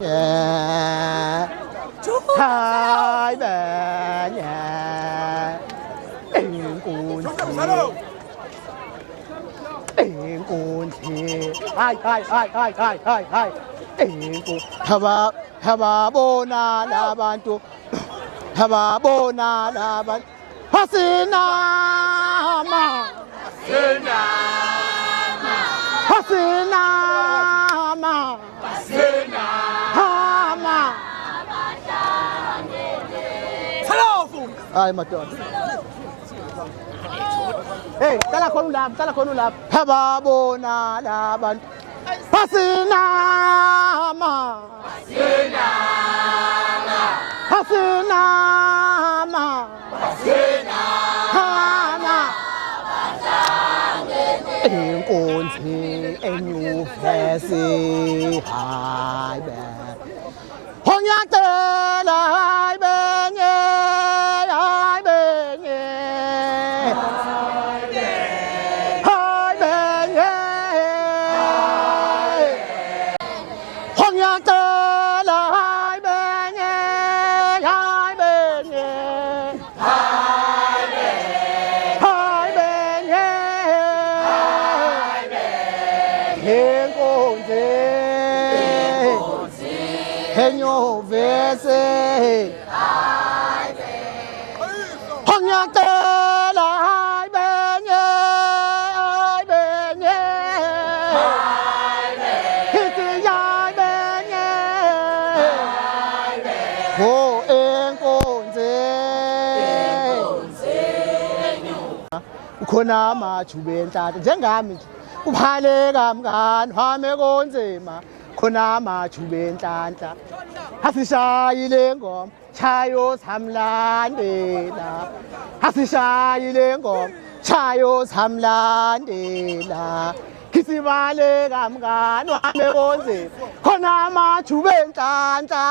太白年，恩公鸡，恩公鸡，哎，恩公，haba bona la bantu, haba bona la bantu, hasina ma, hasina ma. Ay, maton. Hey, tala kono lab. Haba bona laban. Hasina ma. Hasina ma. Enkunzi enyuvesi hai be. Hongyatela hai be nye. Henyo vese Hongya tela hai benye Hiti yai benye Ho enkonze Ukhona majuba enhlata njengami uphale kamngani wami konzima khona amajuba enhlanhla asishayile ngoma chayo samlandela asishayile ngoma chayo samlandela kisibale kamngani wami konzima khona amajuba enhlanhla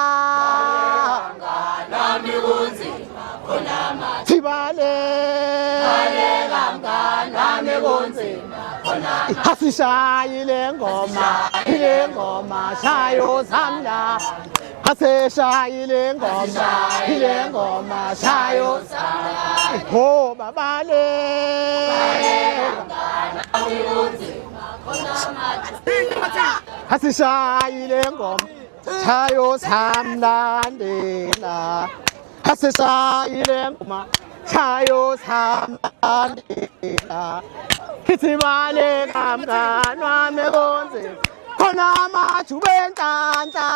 nami konzima khona amajuba kamngani wami konzima asishayile ngoma shayo samla asishayile ngoma shayo samla ho babale asishayile ngoma shayo samlandela asishayile ngoma shayo samlandela Kisibale kamngani wami konzima khona amajuba enhlanhla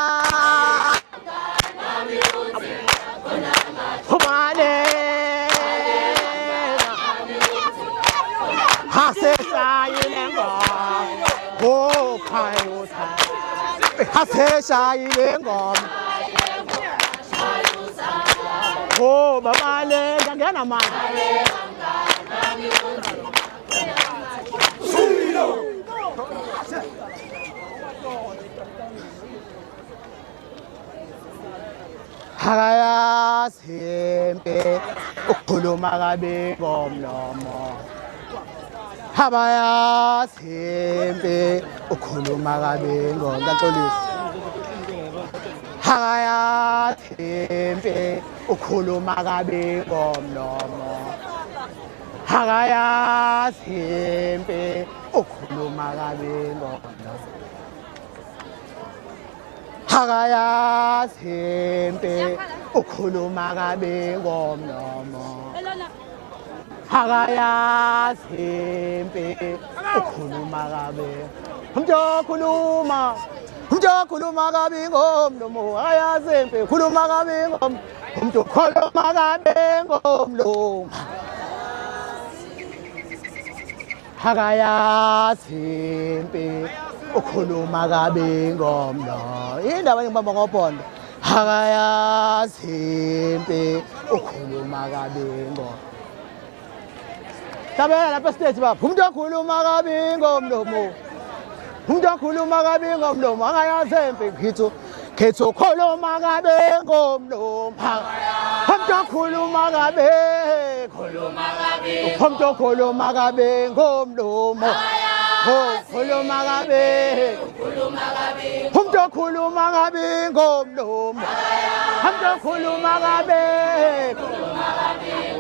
Khubale haseshayile ngoma oh chayo haseshayile ngoma oh babale ngena manje Hakaya sempe ukhuluma kabi ngomlomo Habaya sempe ukhuluma kabi ngomkaxolisi Hakaya sempe ukhuluma kabi ngomlomo Hakaya sempe ukhuluma kabi ngomlomo Hakaya sempe ukhuluma kabi ngomlomo Hakaya sempe ukhuluma kabi Umjokhuluma kabi ngomlomo Hakaya sempe ukhuluma kabi ngomlomo Umjokhuluma kabi ngomlomo Hakaya sempe ukhuluma kabi ngomlomo indaba ngibamba ngophondo Hakaya sempe ukhuluma kabi ngomlomo Tabela lapha stage baba umuntu okhuluma kabi ngomlomo Hakaya sempe khetho khuluma kabi ngomlomo umuntu okhuluma kabi ngomlomo khuluma kabi umuntu okhuluma kabi ngomlomo umuntu okhuluma kabi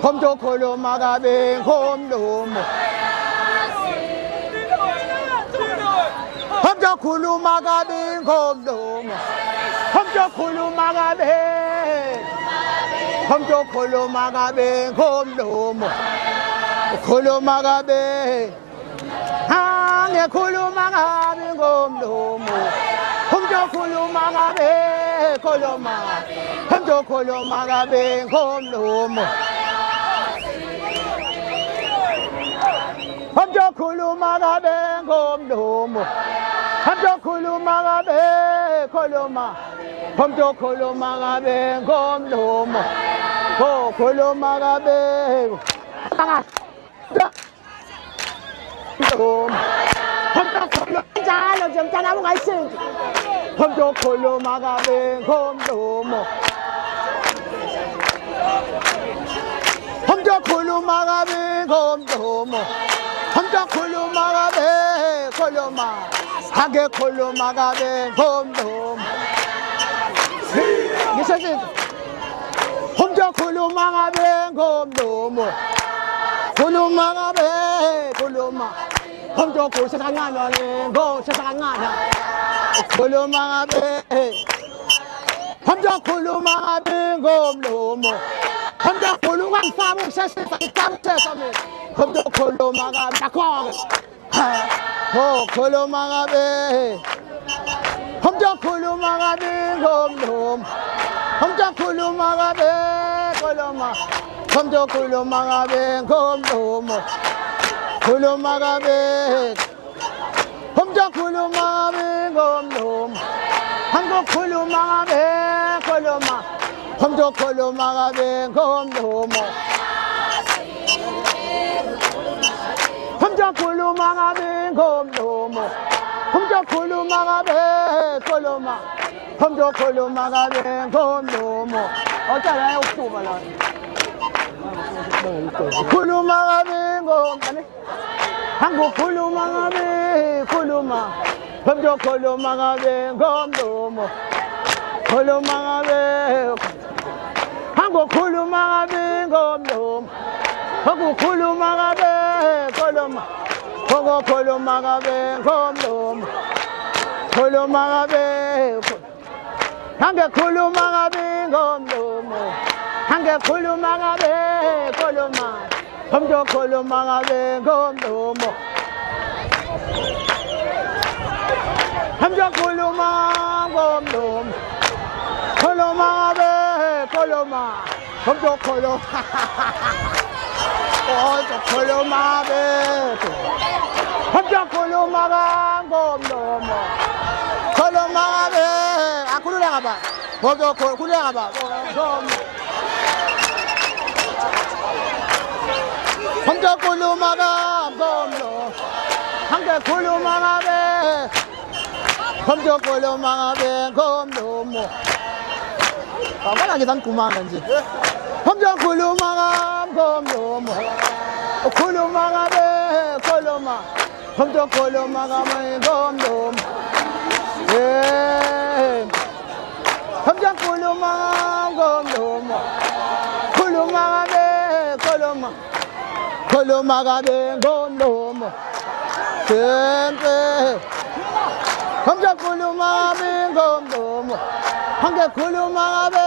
umuntu okhuluma kabi ngomlomo umuntu okhuluma kabi ngomlomo umuntu okhuluma kabi umuntu okhuluma kabi ngomlomo ukhuluma kabi ngikhuluma kabi ngomlomo umuntu okhuluma kabi khuluma umuntu okhuluma kabi ngomlomo umuntu okhuluma kabi ngomlomo umuntu okhuluma kabi khuluma umuntu okhuluma kabi ngomlomo okhuluma kabi njalo nje mntana ungayisindi umuntu okhuluma kabi ngomlomo umuntu okhuluma kabi ngomlomo umuntu okhuluma kabi khuluma angekhuluma kabi ngomlomo ngisho nje umuntu okhuluma kabi ngomlomo khuluma kabi khuluma umuntu okhuluma kancane ngoshesha kancane khuluma kabi umuntu okhuluma kabi ngomlomo umuntu okhuluma ngifama ukusheshisa ngicabuthetha mina umuntu okhuluma kabi nakhona khuluma kabi umuntu okhuluma kabi ngomlomo umuntu okhuluma kabi khuluma umuntu okhuluma kabi ngomlomo khuluma kabi umuntu okhuluma kabi ngomlomo umuntu okhuluma kabi khuluma umuntu okhuluma kabi ngomlomo umuntu okhuluma kabi ngomlomo umuntu okhuluma kabi khuluma umuntu okhuluma kabi ngomlomo otala ukuba la khuluma kabi ngomlomo angukhuluma kabi khuluma umuntu okhuluma kabi ngomlomo khuluma kabi angukhuluma kabi ngomlomo angukhuluma kabi khuluma angukhuluma kabi ngomlomo khuluma kabi angekhuluma kabi ngomlomo angekhuluma kabi khuluma umuntu okhuluma kabi ngomlomo umuntu okhuluma ngomlomo khuluma kabi khuluma umuntu okhuluma khuluma kabi umuntu okhuluma ngomlomo khuluma kabi akhulula ngaba umuntu okhulula ngaba umuntu okhuluma ngomlomo angekhuluma kabi umuntu okhuluma kabi ngomlomo abona ngizangiqhumana nje umuntu okhuluma ngomlomo ukhuluma kabi khuluma umuntu okhuluma kabi ngomlomo umuntu okhuluma ngomlomo khuluma kabi khuluma khuluma kabi ngomlomo umuntu okhuluma kabi ngomlomo angekhuluma kabi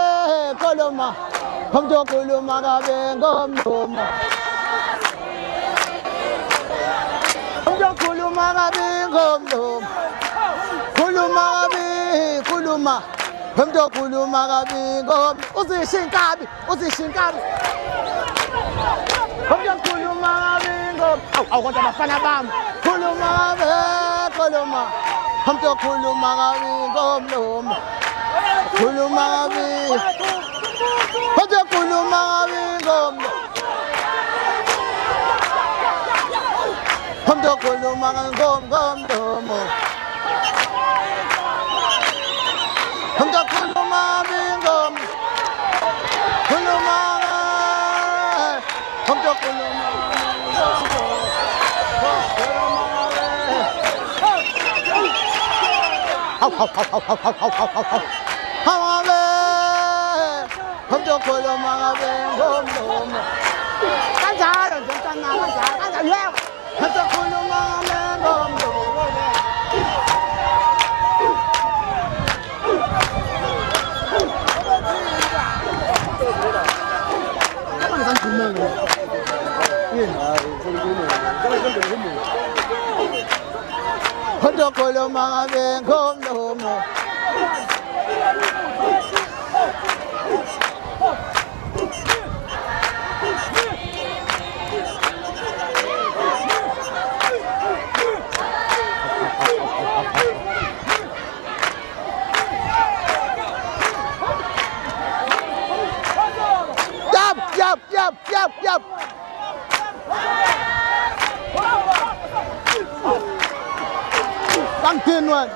khuluma umuntu okhuluma kabi ngomlomo umuntu okhuluma kabi ngomlomo khuluma kabi khuluma umuntu okhuluma kabi ngomlomo uzishinkabi uzishinkabi umuntu okhuluma kabi ngomlomo kodwa abafana bami khuluma kabi khuluma umuntu okhuluma kabi ngomlomo khuluma kabi umuntu okhuluma kabi ngomlomo umuntu okhuluma ngomlomo umuntu okhuluma kabi ngomlomo khuluma umuntu okhuluma Mangabe Komjokolo mangabe ngomlomo kanjalo nje mntana kanjalo kanjalo Komjokolo mangabe ngomlomo Komjokolo mangabe ngomlomo Yep. Thank one.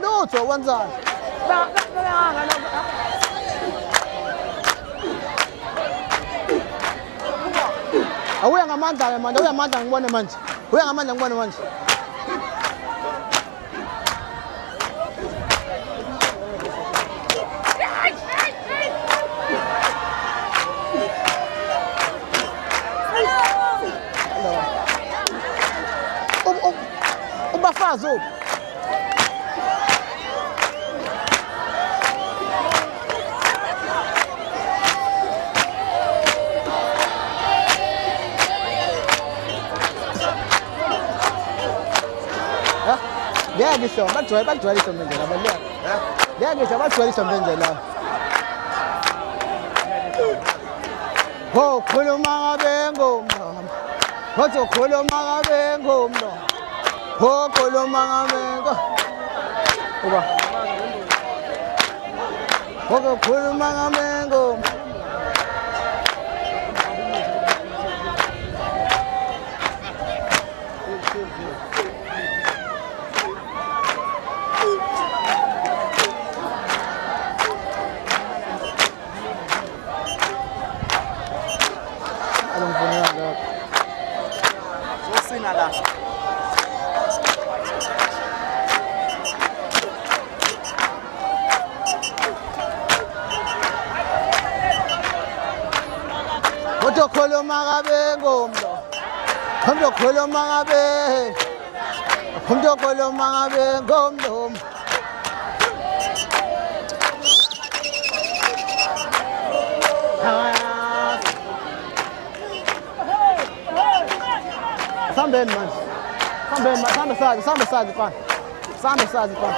No, so one side. We are Amanda, we are Amanda, one month. We are Amanda, 1 month. Bafazo. Dia bisa, baik tuai somben jela, belia. Dia bisa baik tuai somben jela. Ho, kolo mangabe ngomno. Ho, kolo mangabe ngomno. Ho, kolo mangabe ngo. Oba. Ho, kolo mangabe ngomno. Komjokolo mangabe ngomlo. Komjokolo mangabe. Komjokolo mangabe ngomlo. Samben man. Samben sazi pan. Samben sazi pan.